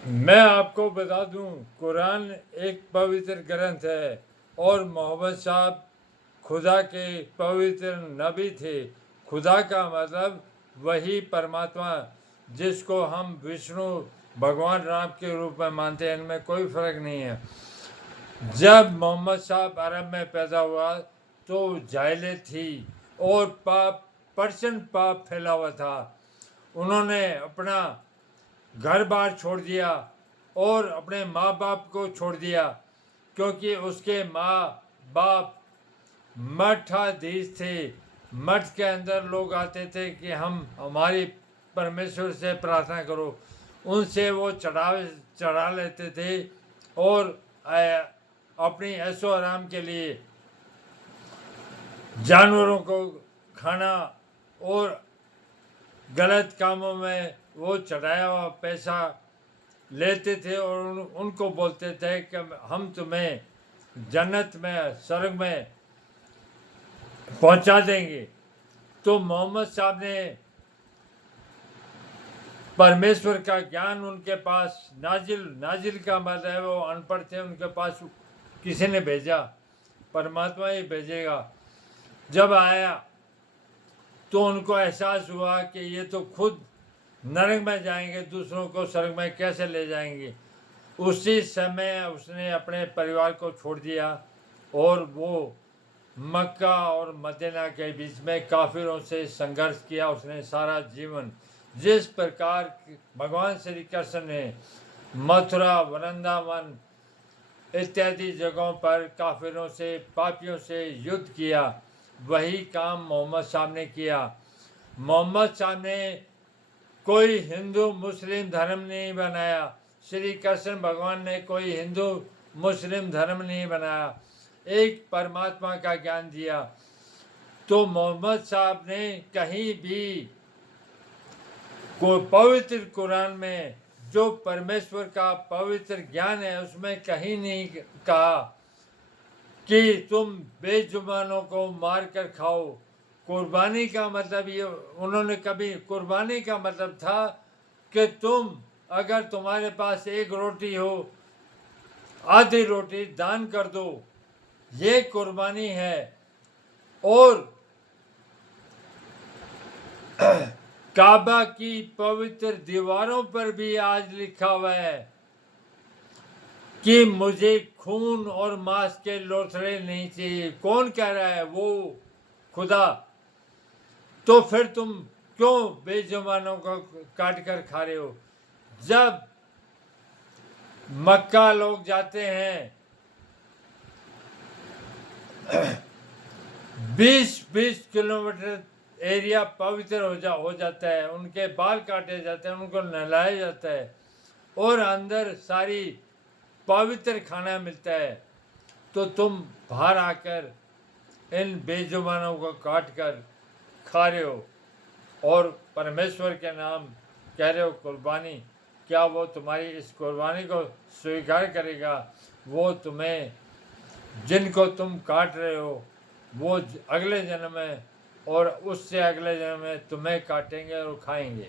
मैं आपको बता दूं, कुरान एक पवित्र ग्रंथ है और मोहम्मद साहब खुदा के पवित्र नबी थे। खुदा का मतलब वही परमात्मा जिसको हम विष्णु भगवान राम के रूप में मानते हैं, इनमें कोई फ़र्क नहीं है। जब मोहम्मद साहब अरब में पैदा हुआ तो जाहिलियत थी और पाप परसेंट पाप फैला हुआ था। उन्होंने अपना घर बार छोड़ दिया और अपने माँ बाप को छोड़ दिया, क्योंकि उसके माँ बाप मठाधीश थे। मठ के अंदर लोग आते थे कि हम हमारी परमेश्वर से प्रार्थना करो, उनसे वो चढ़ा लेते थे और अपनी ऐशो आराम के लिए जानवरों को खाना और गलत कामों में वो चढ़ाया हुआ पैसा लेते थे और उनको बोलते थे कि हम तुम्हें जन्नत में, स्वर्ग में पहुंचा देंगे। तो मोहम्मद साहब ने परमेश्वर का ज्ञान उनके पास नाजिल का मतलब है वो अनपढ़ थे, उनके पास किसी ने भेजा, परमात्मा ही भेजेगा। जब आया तो उनको एहसास हुआ कि ये तो खुद नरक में जाएंगे, दूसरों को स्वर्ग में कैसे ले जाएंगे। उसी समय उसने अपने परिवार को छोड़ दिया और वो मक्का और मदीना के बीच में काफिरों से संघर्ष किया। उसने सारा जीवन, जिस प्रकार भगवान श्री कृष्ण ने मथुरा, वृंदावन इत्यादि जगहों पर काफिरों से, पापियों से युद्ध किया, वही काम मोहम्मद साहब ने किया। मोहम्मद साहब ने कोई हिंदू मुस्लिम धर्म नहीं बनाया, श्री कृष्ण भगवान ने कोई हिंदू मुस्लिम धर्म नहीं बनाया, एक परमात्मा का ज्ञान दिया। तो मोहम्मद साहब ने कहीं भी को पवित्र कुरान में जो परमेश्वर का पवित्र ज्ञान है उसमें कहीं नहीं कहा कि तुम बेजुबानों को मार कर खाओ। कुर्बानी का मतलब ये उन्होंने कभी, कुर्बानी का मतलब था कि तुम अगर तुम्हारे पास एक रोटी हो, आधी रोटी दान कर दो, ये कुर्बानी है। और काबा की पवित्र दीवारों पर भी आज लिखा हुआ है कि मुझे खून और मांस के लोथड़े नहीं चाहिए। कौन कह रहा है? वो खुदा। तो फिर तुम क्यों बेजुबानों को काट कर खा रहे हो? जब मक्का लोग जाते हैं 20-20 किलोमीटर एरिया पवित्र हो जाता है, उनके बाल काटे जाते हैं, उनको नहलाया जाता है और अंदर सारी पवित्र खाना मिलता है। तो तुम बाहर आकर इन बेजुबानों को काट कर खा रहे हो और परमेश्वर के नाम कह रहे हो कुर्बानी। क्या वो तुम्हारी इस कुर्बानी को स्वीकार करेगा? वो तुम्हें, जिनको तुम काट रहे हो, वो अगले जन्म में और उससे अगले जन्म में तुम्हें काटेंगे और खाएंगे।